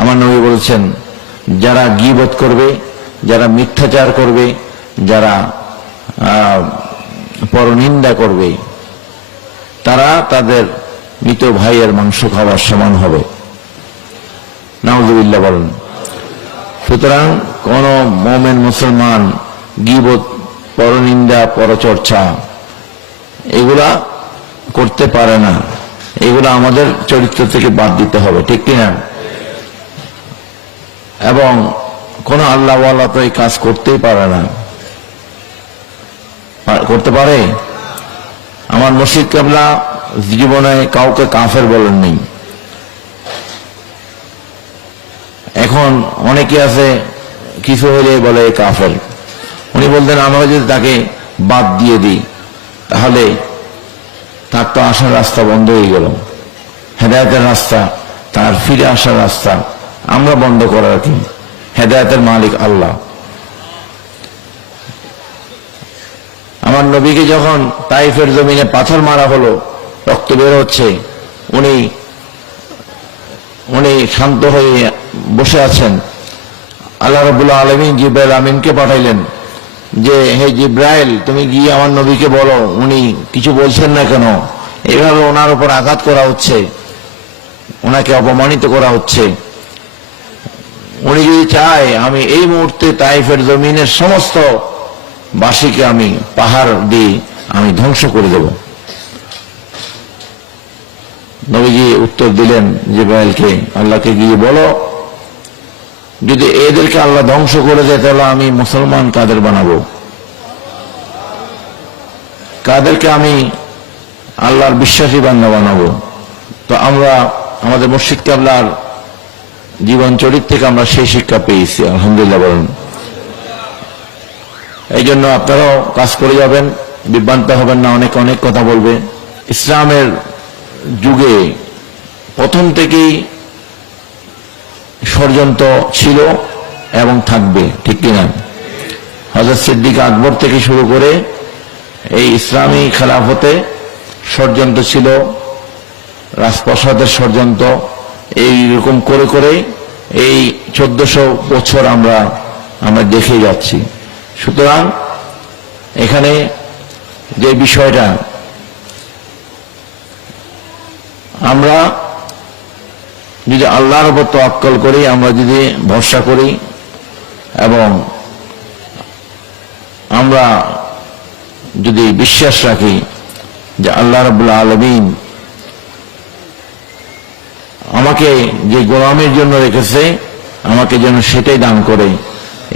আমার নবী বলেছেন, যারা গীবত করবে, যারা মিথ্যাচার করবে, যারা পরনিন্দা করবে, তারা তাদের মৃত ভাইয়ের মাংস খাওয়ার সমান হবে। নাউযুবিল্লাহ বলেন। সুতরাং কোন মুমিন মুসলমান গীবত, পরনিন্দা, পরচর্চা এগুলা করতে পারে না। এগুলা আমাদের চরিত্র থেকে বাদ দিতে হবে, ঠিক কিনা? এবং কোন আল্লাহওয়ালা তো এই কাজ করতেই পারে না। করতে পারে? আমার মুর্শিদ কেবলা জীবনে কাউকে কাফের বলেন নেই। এখন অনেকে আছে কিছু হলে বলে কাফের। উনি বলতেন, আমরা যদি তাকে বাদ দিয়ে দিই তাহলে তার তো আসার রাস্তা বন্ধ হয়ে গেল। হেদায়েতের রাস্তা, তার ফিরে আসার রাস্তা আমরা বন্ধ করার কি? হেদায়েতের মালিক আল্লাহ। আমার নবীকে যখন তাইফের জমিনে পাথর মারা হলো, রক্ত বের হচ্ছে, উনি শান্ত হয়ে বসে আছেন। আল্লাহ রাব্বুল আলামিন জিবরাইল আমিনকে পাঠাইলেন যে, হে জিবরাইল, তুমি গিয়ে আমার নবীকে বলো উনি কিছু বলছেন না কেন, এভাবে ওনার উপর আঘাত করা হচ্ছে, ওনাকে অপমানিত করা হচ্ছে। উনি যদি চায়, আমি এই মুহূর্তে তাইফের জমিনের সমস্ত বাসীকে আমি পাহাড় দিয়ে আমি ধ্বংস করে দেব। নবীজি উত্তর দিলেন জিবরাইলকে, আল্লাহকে গিয়ে বলো, যদি এদেরকে আল্লাহ ধ্বংস করে দেয় তাহলে আমি মুসলমান কাদের বানাবো? কাদেরকে আমি আল্লাহর বিশ্বাসী বান্দা বানাবো? তো আমরা আমাদের মুর্শিদ কেবলার জীবন চরিত্র থেকে আমরা সেই শিক্ষা পেয়েছি, আলহামদুলিল্লাহ বলেন। এই জন্য আপনারাও কাজ করে যাবেন, বিভ্রান্ত হবেন না। অনেক অনেক কথা বলবে। ইসলামের যুগে প্রথম থেকেই ষড়যন্ত্র ছিল এবং থাকবে, ঠিক কিনা? হযরত সিদ্দিক আকবর থেকে শুরু করে এই ইসলামী খেলাফতে ষড়যন্ত্র ছিল, রাজপ্রাসাদের ষড়যন্ত্র, এইরকম করে করে এই 1400 বছর আমরা দেখে যাচ্ছি। সুতরাং এখানে যে বিষয়টা, আমরা যদি আল্লাহর উপর তাওয়াক্কুল করি, আমরা যদি ভরসা করি এবং আমরা যদি বিশ্বাস রাখি যে আল্লাহ রাব্বুল আলামিন আমাকে যে গোলামের জন্য রেখেছে, আমাকে যেন সেটাই দান করে,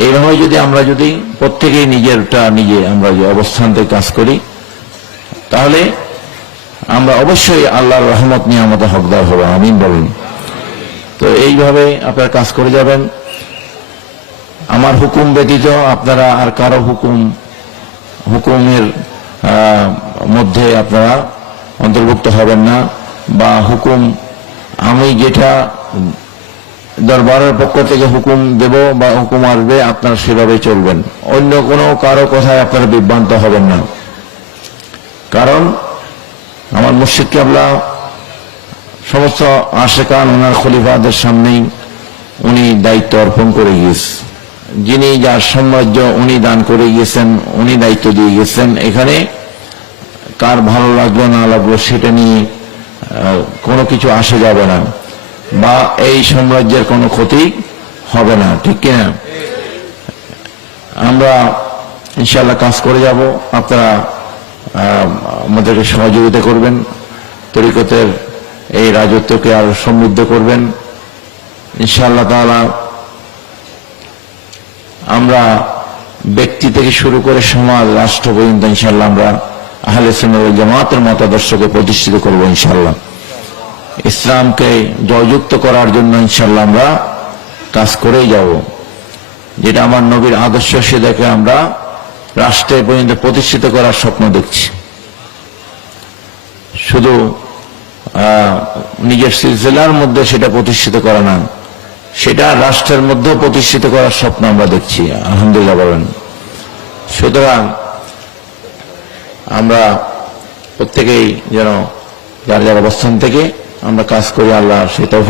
এইভাবে যদি আমরা প্রত্যেকেই নিজে আমরা যে অবস্থান থেকে কাজ করি, তাহলে আমরা অবশ্যই আল্লাহর রহমত নিয়ামতের হকদার হব। আমিন বলুন। তো এইভাবে আপনারা কাজ করে যাবেন। আমার হুকুম ব্যতীত আপনারা আর কারো হুকুমের মধ্যে আপনারা অন্তর্ভুক্ত হবেন না, বা হুকুম আমি যেটা দরবারের পক্ষ থেকে হুকুম দেব বা হুকুম আসবে আপনারা সেভাবে চলবেন। অন্য কোনো কারো কথায় আপনারা বিভ্রান্ত হবেন না। কারণ আমার মুর্শিদ কেবলা সমস্ত আশিকান ওনার খলিফাদের সামনেই উনি দায়িত্ব অর্পণ করে গিয়েছেন। যিনি যার সাম্রাজ্য উনি দান করে গিয়েছেন, উনি দায়িত্ব দিয়ে গেছেন। এখানে কার ভালো লাগলো না লাগলো সেটা নিয়ে কোনো কিছু আসে যাবে না, বা এই সাম্রাজ্যের কোনো ক্ষতি হবে না, ঠিক কিনা? আমরা ইনশাআল্লাহ কাজ করে যাব। আপনারা আমাদেরকে সহযোগিতা করবেন, তরিকতের এই রাজত্বকে আরো সমৃদ্ধ করবেন ইনশাআল্লাহ তাআলা। আমরা ব্যক্তি থেকে শুরু করে সমাজ, রাষ্ট্র পর্যন্ত ইনশাআল্লাহ আমরা আহলে সুন্নাত ওয়াল জামাতের মতাদর্শকে প্রতিষ্ঠিত করব ইনশাআল্লাহ। ইসলামকে জয়যুক্ত করার জন্য ইনশাআল্লাহ আমরা কাজ করেই যাব। যেটা আমার নবীর আদর্শ, সেটাকে আমরা রাষ্ট্রে পর্যন্ত প্রতিষ্ঠিত করার স্বপ্ন দেখছি। শুধু নিজের সিলসিলার মধ্যে সেটা প্রতিষ্ঠিত করা না, সেটা রাষ্ট্রের মধ্যেও প্রতিষ্ঠিত করার স্বপ্ন আমরা দেখছি, আলহামদুলিল্লাহ বলেন। সুতরাং আমরা প্রত্যেকেই যেন যার যার অবস্থান থেকে আমরা কাজ করি, আল্লাহ সেটাও